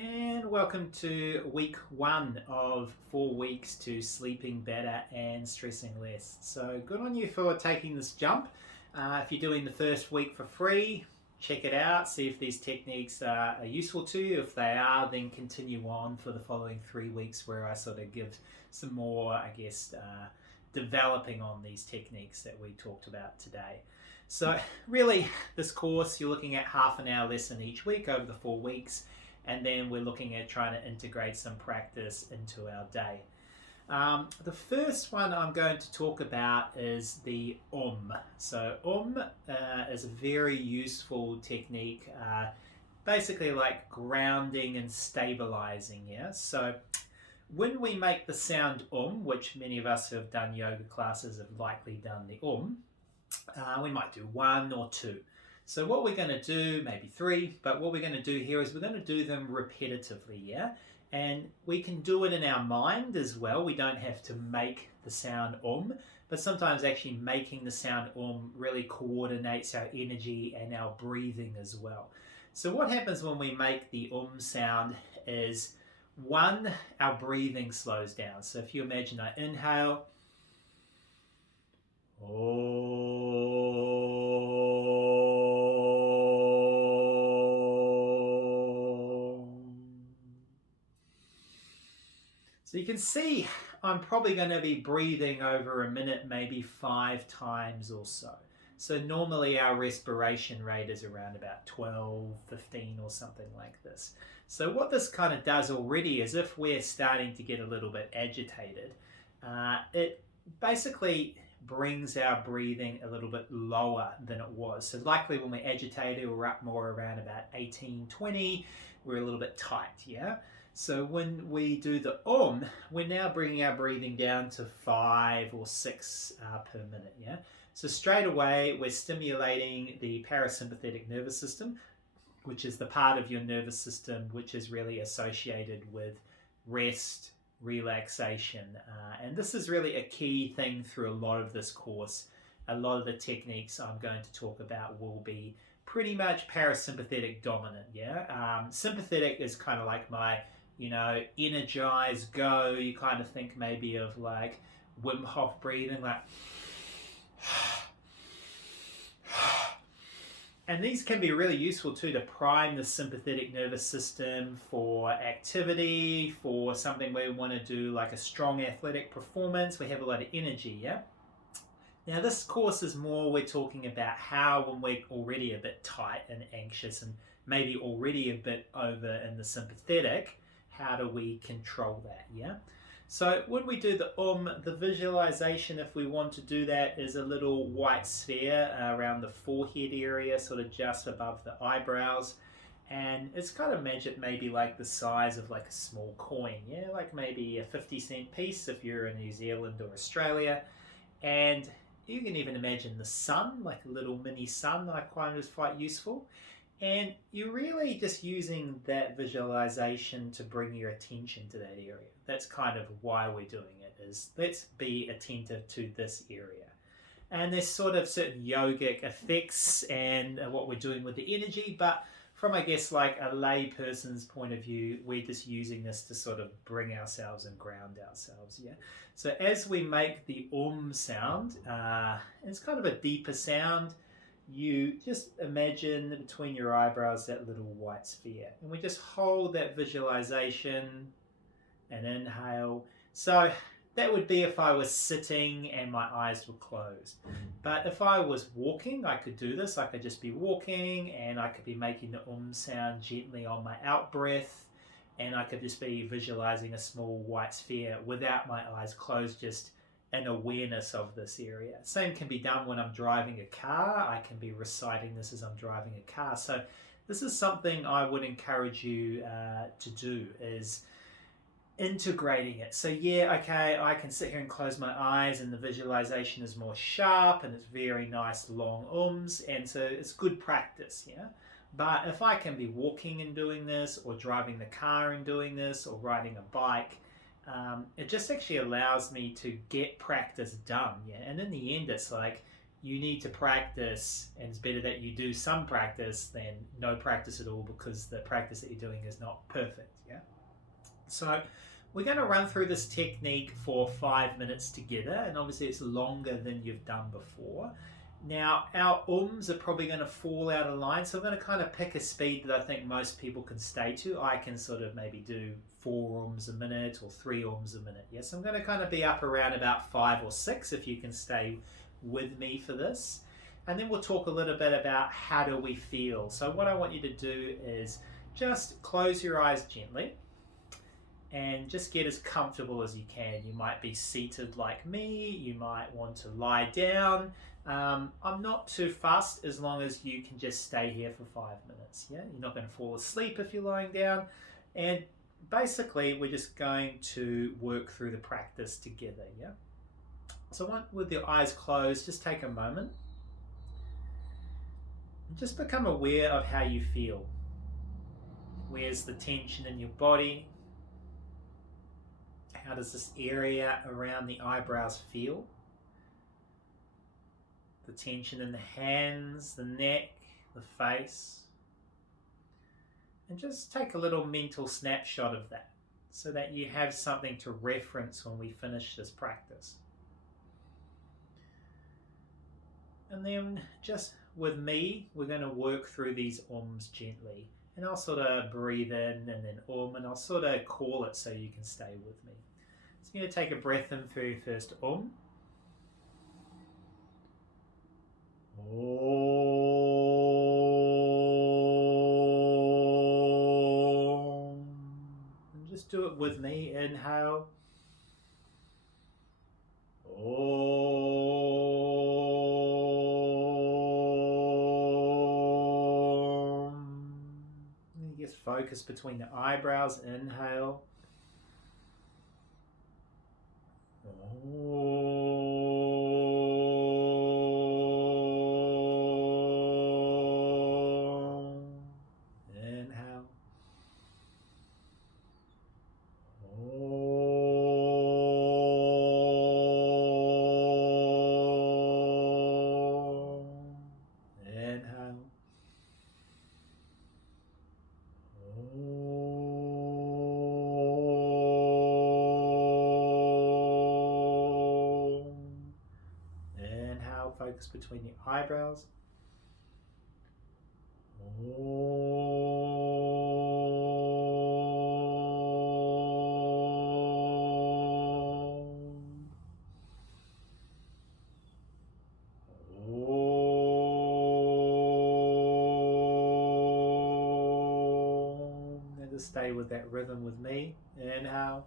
And welcome to week 1 of 4 weeks to sleeping better and stressing less. So good on you for taking this jump. If you're doing the first week for free, check it out, see if these techniques are useful to you. If they are, then continue on for the following 3 weeks where I sort of give some more, developing on these techniques that we talked about today. So really, this course, you're looking at half an hour lesson each week over the 4 weeks. And then we're looking at trying to integrate some practice into our day. The first one I'm going to talk about is the So is a very useful technique, basically like grounding and stabilizing. Yeah. So when we make the sound which many of us who have done yoga classes have likely done the we might do 1 or 2. So what we're going to do, maybe 3, but what we're going to do here is we're going to do them repetitively, yeah? And we can do it in our mind as well. We don't have to make the sound but sometimes actually making the sound really coordinates our energy and our breathing as well. So what happens when we make the sound is, 1, our breathing slows down. So if you imagine I inhale, So you can see I'm probably going to be breathing over a minute, maybe 5 times or so. So normally our respiration rate is around about 12, 15 or something like this. So what this kind of does already is if we're starting to get a little bit agitated, it basically brings our breathing a little bit lower than it was. So likely when we're agitated, we're up more around about 18, 20, we're a little bit tight, yeah? So when we do the we're now bringing our breathing down to 5 or 6 per minute, yeah? So straight away, we're stimulating the parasympathetic nervous system, which is the part of your nervous system which is really associated with rest, relaxation. And this is really a key thing through a lot of this course. A lot of the techniques I'm going to talk about will be pretty much parasympathetic dominant, yeah? Sympathetic is kind of like my energize, go. You kind of think maybe of like Wim Hof breathing, like, and these can be really useful too to prime the sympathetic nervous system for activity, for something we want to do like a strong athletic performance. We have a lot of energy, yeah? Now this course is more, we're talking about how when we're already a bit tight and anxious and maybe already a bit over in the sympathetic, how do we control that, yeah? So when we do the visualization, if we want to do that, is a little white sphere around the forehead area, sort of just above the eyebrows. And it's kind of measured maybe like the size of like a small coin, yeah? Like maybe a 50-cent piece if you're in New Zealand or Australia. And you can even imagine the sun, like a little mini sun, I find is quite useful. And you're really just using that visualization to bring your attention to that area. That's kind of why we're doing it, is let's be attentive to this area. And there's sort of certain yogic effects and what we're doing with the energy, but from, I guess, like a lay person's point of view, we're just using this to sort of bring ourselves and ground ourselves, yeah? So as we make the sound, it's kind of a deeper sound. You just imagine between your eyebrows that little white sphere. And we just hold that visualization and inhale. So that would be if I was sitting and my eyes were closed. But if I was walking, I could do this. I could just be walking and I could be making the sound gently on my out breath. And I could just be visualizing a small white sphere without my eyes closed, just an awareness of this area. Same can be done when I'm driving a car. I can be reciting this as I'm driving a car. So this is something I would encourage you to do, is integrating it. So yeah, okay, I can sit here and close my eyes and the visualization is more sharp and it's very nice long and so it's good practice, yeah? But if I can be walking and doing this, or driving the car and doing this, or riding a bike, it just actually allows me to get practice done, yeah? And in the end, it's like you need to practice, and it's better that you do some practice than no practice at all, because the practice that you're doing is not perfect. Yeah. So we're going to run through this technique for 5 minutes together, and obviously it's longer than you've done before. Now our are probably going to fall out of line, so I'm going to kind of pick a speed that I think most people can stay to. I can sort of maybe do 4 a minute or 3 a minute. Yes, I'm going to kind of be up around about 5 or 6 if you can stay with me for this. And then we'll talk a little bit about how do we feel. So what I want you to do is just close your eyes gently and just get as comfortable as you can. You might be seated like me, you might want to lie down. I'm not too fussed as long as you can just stay here for 5 minutes. Yeah, you're not going to fall asleep if you're lying down. And basically we're just going to work through the practice together. Yeah. So with your eyes closed, just take a moment and just become aware of how you feel. Where's the tension in your body? How does this area around the eyebrows feel? The tension in the hands, the neck, the face. And just take a little mental snapshot of that so that you have something to reference when we finish this practice. And then just with me, we're going to work through these gently. And I'll sort of breathe in and then and I'll sort of call it so you can stay with me. So I'm going to take a breath in for your first Om. And just do it with me. Inhale. And just focus between the eyebrows. Inhale. Inhale. Inhale. Inhale, focus between the eyebrows. And just stay with that rhythm with me. Inhale.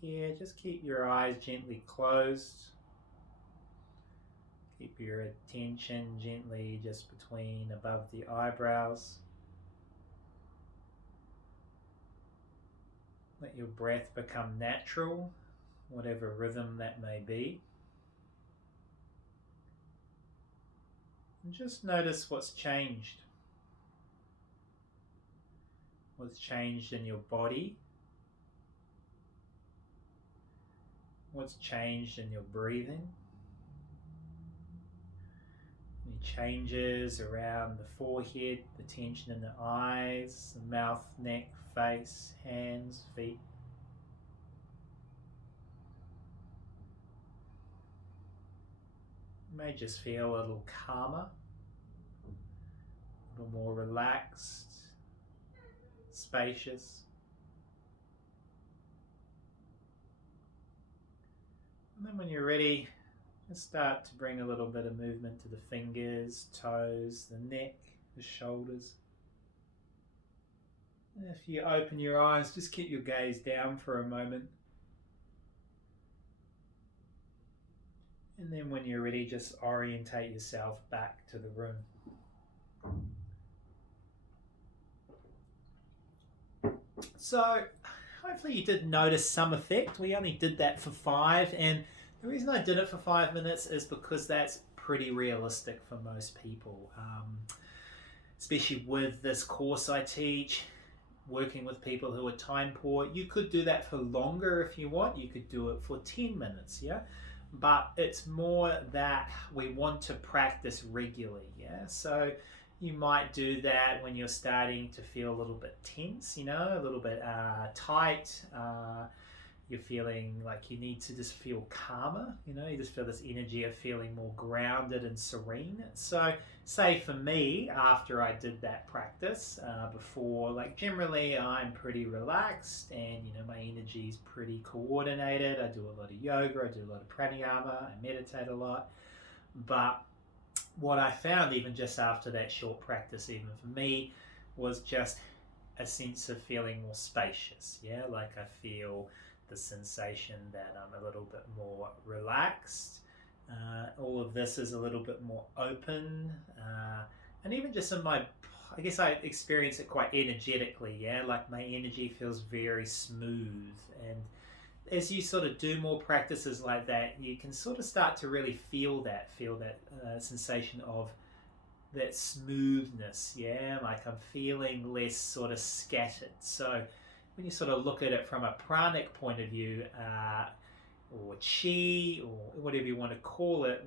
here, just keep your eyes gently closed. Keep your attention gently just between above the eyebrows. Let your breath become natural, whatever rhythm that may be. And just notice what's changed. What's changed in your body. What's changed in your breathing. Any changes around the forehead, the tension in the eyes, the mouth, neck, face, hands, feet. You may just feel a little calmer, a little more relaxed, spacious. And then when you're ready, just start to bring a little bit of movement to the fingers, toes, the neck, the shoulders. And if you open your eyes, just keep your gaze down for a moment. And then when you're ready, just orientate yourself back to the room. So hopefully you did notice some effect. We only did that for 5, and the reason I did it for 5 minutes is because that's pretty realistic for most people, especially with this course I teach, working with people who are time poor. You could do that for longer if you want. You could do it for 10 minutes, yeah? But it's more that we want to practice regularly, yeah? So you might do that when you're starting to feel a little bit tense, you know, a little bit tight. You're feeling like you need to just feel calmer, you know, you just feel this energy of feeling more grounded and serene. So say for me, after I did that practice before, like generally I'm pretty relaxed and, you know, my energy is pretty coordinated. I do a lot of yoga, I do a lot of pranayama, I meditate a lot. But what I found even just after that short practice, even for me, was just a sense of feeling more spacious, yeah, like I feel the sensation that I'm a little bit more relaxed. All of this is a little bit more open. And even just in my, I guess I experience it quite energetically, yeah? Like my energy feels very smooth. And as you sort of do more practices like that, you can sort of start to really feel that sensation of that smoothness, yeah? Like I'm feeling less sort of scattered. So when you sort of look at it from a pranic point of view, or chi, or whatever you want to call it,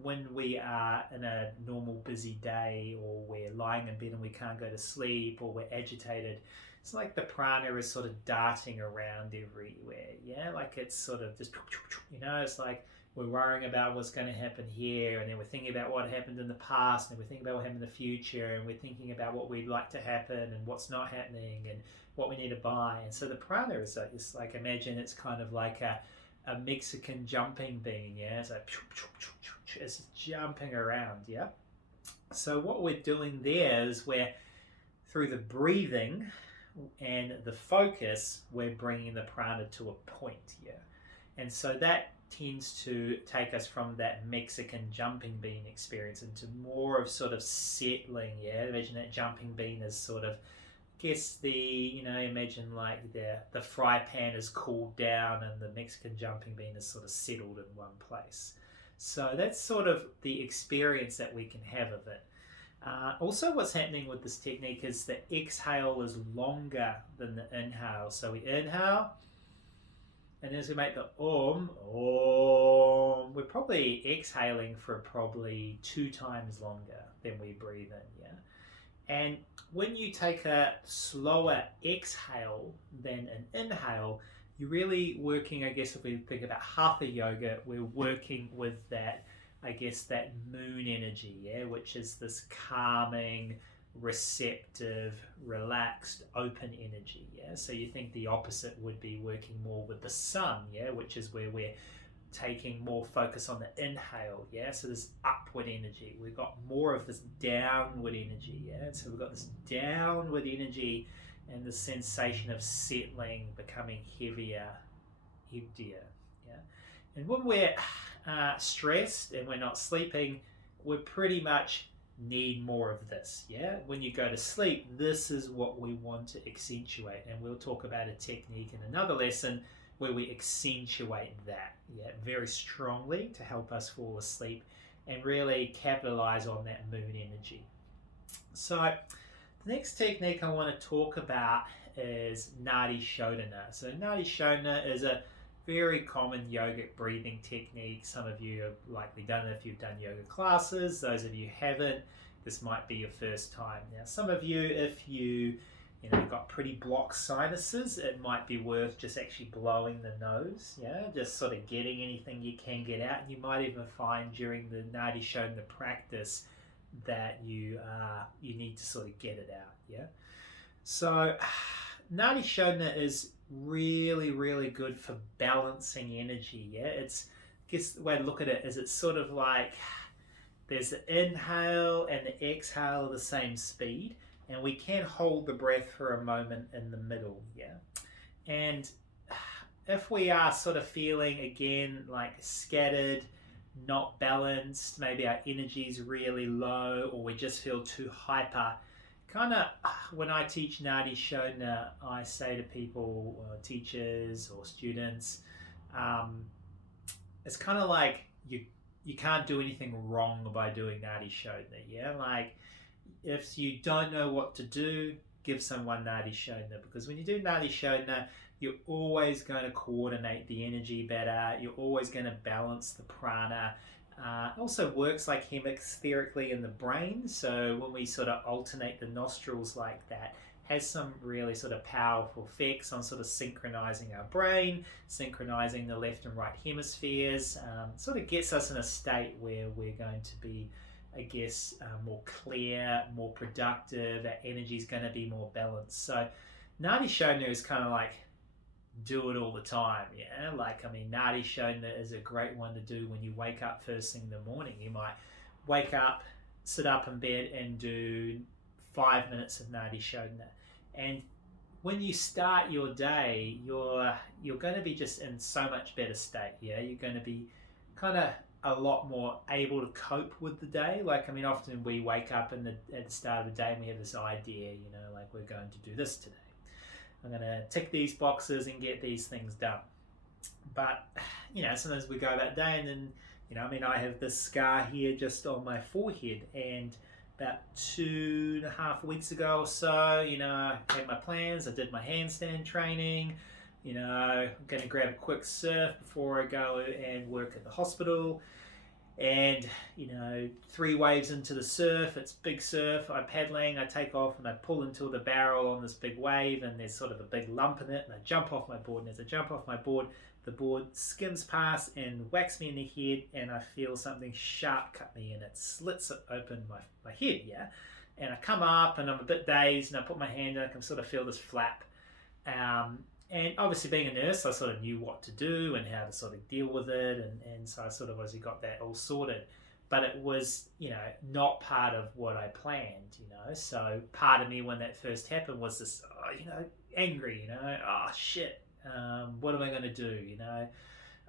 when we are in a normal busy day, or we're lying in bed and we can't go to sleep, or we're agitated, it's like the prana is sort of darting around everywhere, yeah? Like it's sort of just, you know, it's like we're worrying about what's going to happen here, and then we're thinking about what happened in the past, and we're thinking about what happened in the future, and we're thinking about what we'd like to happen and what's not happening and what we need to buy. And so the prana is like, it's like, imagine it's kind of like a Mexican jumping bean, yeah? It's like it's jumping around, yeah? So what we're doing there is we're, through the breathing and the focus, we're bringing the prana to a point, yeah? And so that tends to take us from that Mexican jumping bean experience into more of sort of settling, yeah? Imagine that jumping bean is sort of, guess the, you know, imagine like the fry pan is cooled down and the Mexican jumping bean is sort of settled in one place. So that's sort of the experience that we can have of it. Also what's happening with this technique is the exhale is longer than the inhale. So we inhale, and as we make the om, we're probably exhaling for probably 2 times longer than we breathe in, yeah? And when you take a slower exhale than an inhale, you're really working, I guess if we think about hatha yoga, we're working with that, I guess, that moon energy, yeah, which is this calming, receptive, relaxed, open energy, yeah? So you think the opposite would be working more with the sun, yeah, which is where we're taking more focus on the inhale, yeah? So this upward energy, we've got more of this downward energy, yeah? So we've got this downward energy and the sensation of settling, becoming heavier, emptier. Yeah, and when we're stressed and we're not sleeping, we pretty much need more of this. Yeah, when you go to sleep, this is what we want to accentuate, and we'll talk about a technique in another lesson where we accentuate that, yeah, very strongly to help us fall asleep and really capitalize on that moon energy. So the next technique I want to talk about is Nadi Shodhana. So Nadi Shodhana is a very common yogic breathing technique. Some of you have likely done it if you've done yoga classes. Those of you who haven't, this might be your first time. Now, some of you, if you got pretty blocked sinuses, it might be worth just actually blowing the nose, yeah, just sort of getting anything you can get out. And you might even find during the Nadi Shodhana practice that you need to sort of get it out, yeah. So Nadi Shodhana is really, really good for balancing energy, yeah. It's, I guess the way to look at it is it's sort of like there's the inhale and the exhale are the same speed, and we can hold the breath for a moment in the middle, yeah. And if we are sort of feeling again like scattered, not balanced, maybe our energy is really low, or we just feel too hyper, kind of when I teach Nadi Shodhana, I say to people, teachers or students, it's kind of like you can't do anything wrong by doing Nadi Shodhana, yeah. Like if you don't know what to do, give someone Nadi Shodhana, because when you do Nadi Shodhana, you're always going to coordinate the energy better. You're always going to balance the prana. It also works like hemispherically in the brain. So when we sort of alternate the nostrils like that, has some really sort of powerful effects on sort of synchronizing our brain, synchronizing the left and right hemispheres. Sort of gets us in a state where we're going to be, I guess, more clear, more productive. Our energy is going to be more balanced. So Nadi Shodhana is kind of like do it all the time, yeah. Like, I mean, Nadi Shodhana is a great one to do when you wake up first thing in the morning. You might wake up, sit up in bed and do 5 minutes of Nadi Shodhana. And when you start your day, you're going to be just in so much better state, yeah. You're going to be kind of a lot more able to cope with the day. Like, I mean, often we wake up at the start of the day and we have this idea, like we're going to do this today. I'm going to tick these boxes and get these things done. But, sometimes we go that day and then, I have this scar here just on my forehead, and about 2.5 weeks ago or so, I had my plans. I did my handstand training. I'm going to grab a quick surf before I go and work at the hospital. And 3 waves into the surf, it's big surf, I'm paddling, I take off and I pull into the barrel on this big wave, and there's sort of a big lump in it, and I jump off my board, and as I jump off my board, the board skims past and whacks me in the head, and I feel something sharp cut me, and it slits it open my head, yeah. And I come up and I'm a bit dazed, and I put my hand in, I can sort of feel this flap. And obviously being a nurse, I sort of knew what to do and how to sort of deal with it, and so I sort of obviously got that all sorted. But it was, not part of what I planned, So part of me when that first happened was this, angry, oh shit, what am I going to do,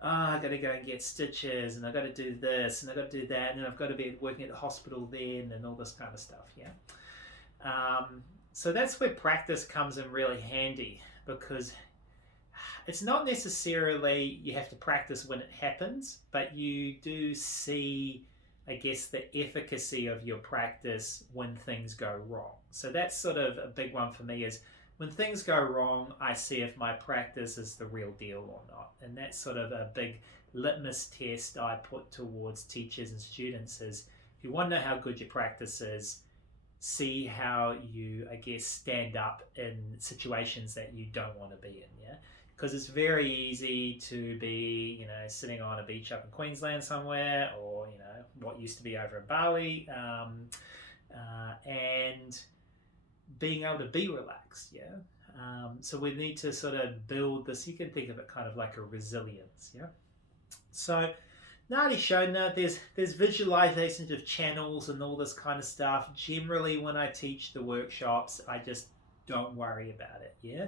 I got to go and get stitches, and I got to do this, and I got to do that, and then I've got to be working at the hospital then, and all this kind of stuff, yeah. So that's where practice comes in really handy, because it's not necessarily you have to practice when it happens, but you do see, I guess, the efficacy of your practice when things go wrong. So that's sort of a big one for me, is when things go wrong, I see if my practice is the real deal or not. And that's sort of a big litmus test I put towards teachers and students, is if you want to know how good your practice is, see how you, I guess, stand up in situations that you don't want to be in, yeah? Because it's very easy to be, sitting on a beach up in Queensland somewhere, or, what used to be over in Bali, and being able to be relaxed, yeah? So we need to sort of build this, you can think of it kind of like a resilience, yeah? So Nadi Shodhana, there's visualizations of channels and all this kind of stuff. Generally, when I teach the workshops, I just don't worry about it, yeah?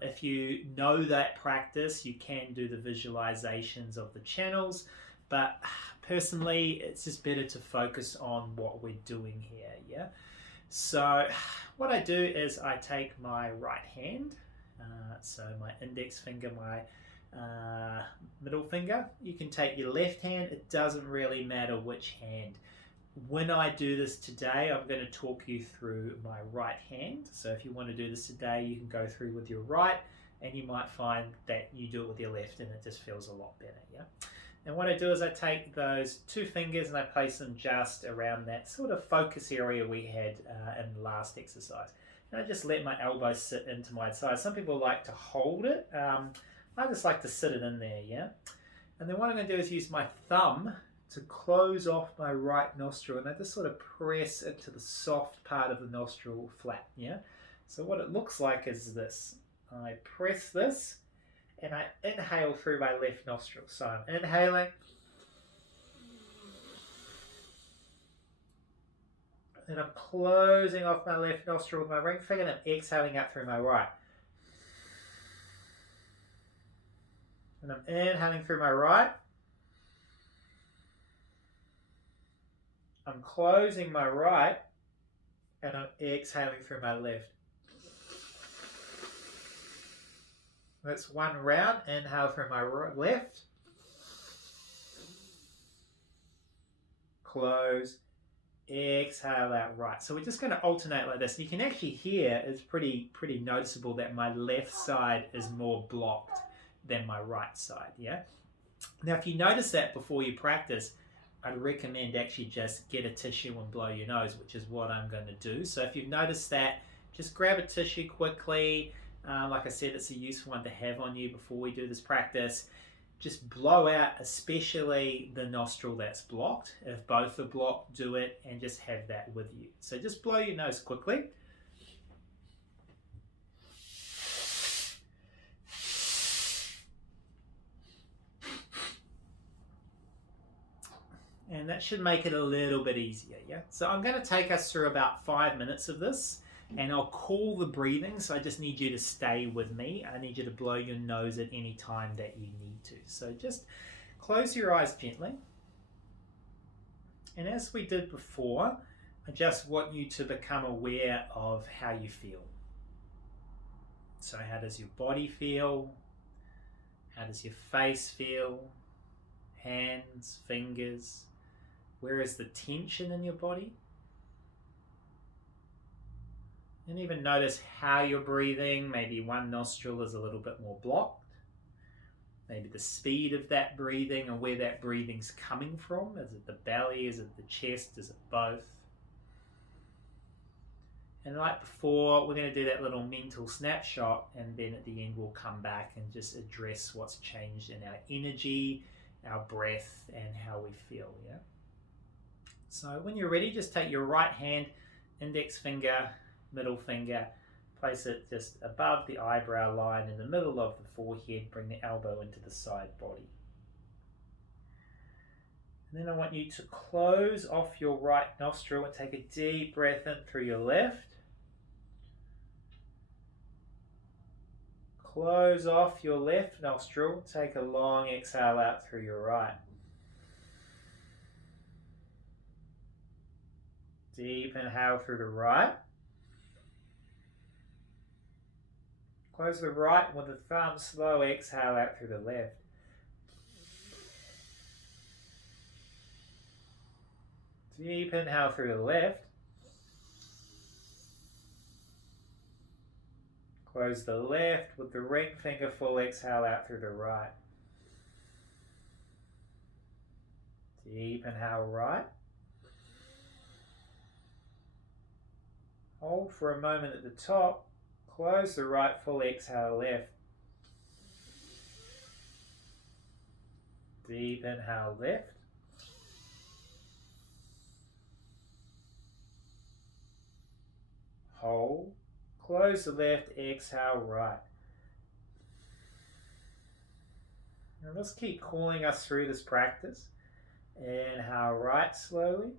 If you know that practice, you can do the visualizations of the channels, but personally, it's just better to focus on what we're doing here, yeah? So what I do is I take my right hand, so my index finger, my middle finger. You can take your left hand, it doesn't really matter which hand. When I do this today, I'm going to talk you through my right hand. So if you want to do this today, you can go through with your right, and you might find that you do it with your left and it just feels a lot better, yeah? And what I do is I take those two fingers and I place them just around that sort of focus area we had in the last exercise. And I just let my elbow sit into my side. Some people like to hold it. I just like to sit it in there, yeah? And then what I'm going to do is use my thumb to close off my right nostril, and I just sort of press into the soft part of the nostril flap, yeah? So what it looks like is this. I press this, and I inhale through my left nostril. So I'm inhaling, and I'm closing off my left nostril with my ring finger, and I'm exhaling out through my right. And I'm inhaling through my right. I'm closing my right, and I'm exhaling through my left. That's one round. Inhale through my left. Close. Exhale out right. So we're just going to alternate like this. You can actually hear it's pretty noticeable that my left side is more blocked than my right side, yeah? Now, if you notice that before you practice, I'd recommend actually just get a tissue and blow your nose, which is what I'm going to do. So if you've noticed that, just grab a tissue quickly. Like I said, it's a useful one to have on you before we do this practice. Just blow out, especially the nostril that's blocked. If both are blocked, do it and just have that with you. So just blow your nose quickly. And that should make it a little bit easier, yeah? So I'm going to take us through about 5 minutes of this, and I'll call the breathing, so I just need you to stay with me. I need you to blow your nose at any time that you need to. So just close your eyes gently. And as we did before, I just want you to become aware of how you feel. So how does your body feel? How does your face feel? Hands, fingers. Where is the tension in your body? And even notice how you're breathing. Maybe one nostril is a little bit more blocked. Maybe the speed of that breathing and where that breathing's coming from. Is it the belly? Is it the chest? Is it both? And like before, we're going to do that little mental snapshot, and then at the end we'll come back and just address what's changed in our energy, our breath, and how we feel, yeah? So when you're ready, just take your right hand, index finger, middle finger, place it just above the eyebrow line in the middle of the forehead, bring the elbow into the side body. And then I want you to close off your right nostril and take a deep breath in through your left. Close off your left nostril, take a long exhale out through your right. Deep inhale through the right. Close the right with the thumb, slow exhale out through the left. Deep inhale through the left. Close the left with the ring finger, full exhale out through the right. Deep inhale right. Hold for a moment at the top. Close the right, full exhale left. Deep inhale left. Hold. Close the left, exhale right. Now let's keep calling us through this practice. Inhale right slowly.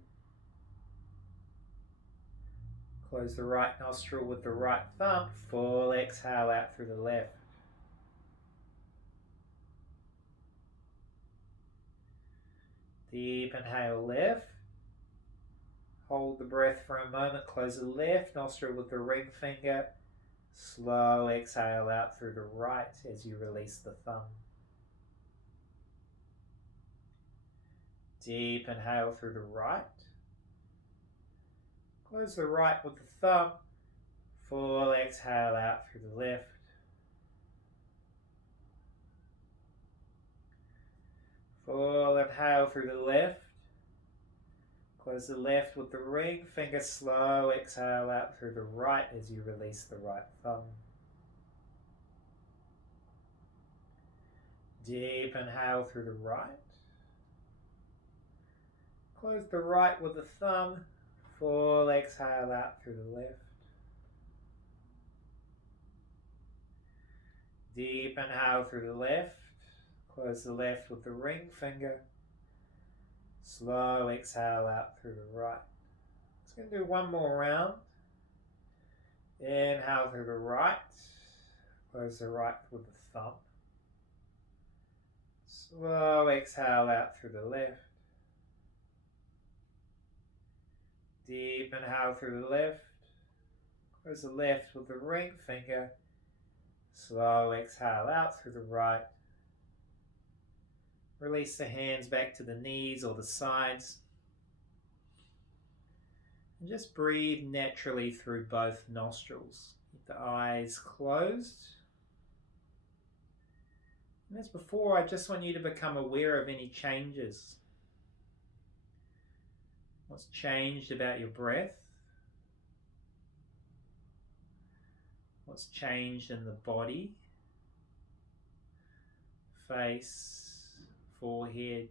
Close the right nostril with the right thumb. Full exhale out through the left. Deep inhale left. Hold the breath for a moment. Close the left nostril with the ring finger. Slow exhale out through the right as you release the thumb. Deep inhale through the right. Close the right with the thumb. Full exhale out through the left. Full inhale through the left. Close the left with the ring finger. Slow exhale out through the right as you release the right thumb. Deep inhale through the right. Close the right with the thumb. Full exhale out through the left. Deep inhale through the left. Close the left with the ring finger. Slow exhale out through the right. Just going to do one more round. Inhale through the right. Close the right with the thumb. Slow exhale out through the left. Deep inhale through the left. Close the left with the ring finger. Slow exhale out through the right. Release the hands back to the knees or the sides. And just breathe naturally through both nostrils. Keep the eyes closed. And as before, I just want you to become aware of any changes. What's changed about your breath? What's changed in the body? Face, forehead,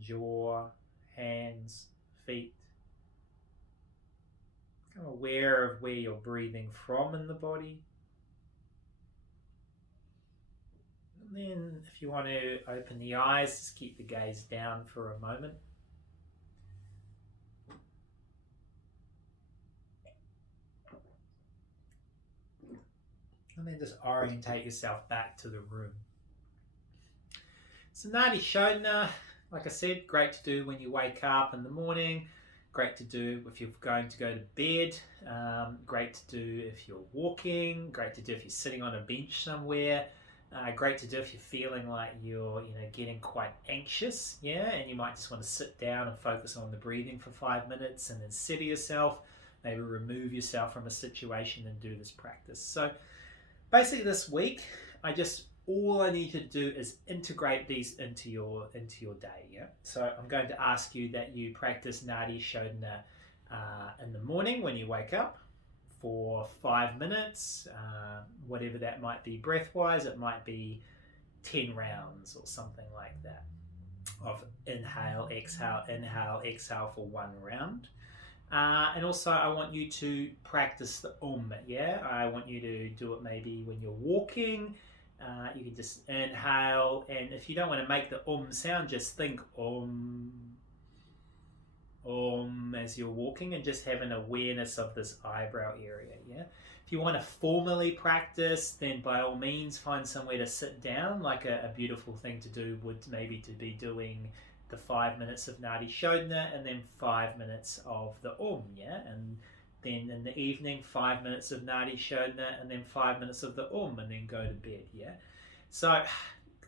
jaw, hands, feet. Become aware of where you're breathing from in the body. And then if you want to open the eyes, just keep the gaze down for a moment. And then just orientate yourself back to the room. So Nadi Shodhana, like I said, great to do when you wake up in the morning. Great to do if you're going to go to bed. Great to do if you're walking. Great to do if you're sitting on a bench somewhere. Great to do if you're feeling like you're getting quite anxious, and you might just want to sit down and focus on the breathing for 5 minutes and then settle yourself. Maybe remove yourself from a situation and do this practice. So basically this week, all I need to do is integrate these into your day. So I'm going to ask you that you practice Nadi Shodhana in the morning when you wake up for 5 minutes, whatever that might be breath-wise. It might be 10 rounds or something like that of inhale, exhale for 1 round. And also I want you to practice the I want you to do it maybe when you're walking. You can just inhale, and if you don't want to make the sound, just think as you're walking and just have an awareness of this eyebrow area. If you want to formally practice, then by all means find somewhere to sit down. Like a beautiful thing to do would maybe to be doing the 5 minutes of Nadi Shodhana and then 5 minutes of the and then in the evening 5 minutes of Nadi Shodhana and then 5 minutes of the and then go to bed. So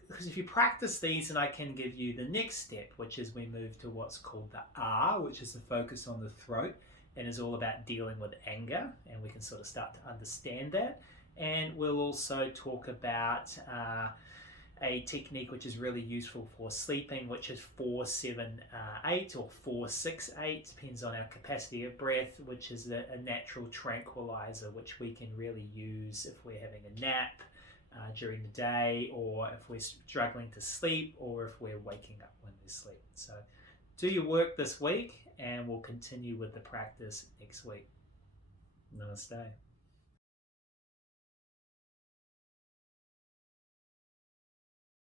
because if you practice these, and I can give you the next step, which is we move to what's called the which is the focus on the throat and is all about dealing with anger, and we can sort of start to understand that. And we'll also talk about a technique which is really useful for sleeping, which is 4-7-8 or 4-6-8, depends on our capacity of breath, which is a natural tranquilizer which we can really use if we're having a nap during the day, or if we're struggling to sleep, or if we're waking up when we sleep. So do your work this week, and we'll continue with the practice next week. Namaste.